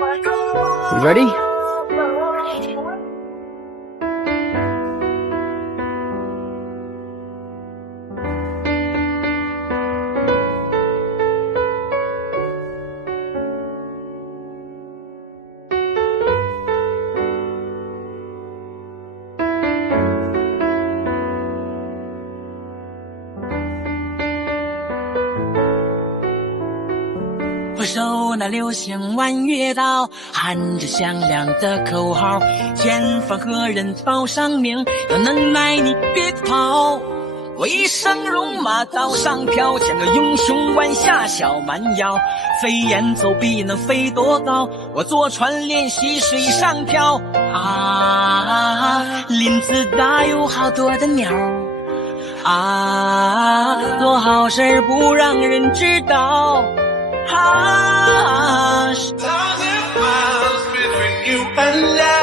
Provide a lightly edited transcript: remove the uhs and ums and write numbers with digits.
You ready?我手拿流星弯月刀，喊着响亮的口号，前方何人报上名？有能耐你别跑！我一生戎马刀上飘，像个英雄弯下小蛮腰，飞檐走壁能飞多高？我坐船练习水上漂啊！林子大有好多的鸟啊，做好事不让人知道。1,000 miles between you and I.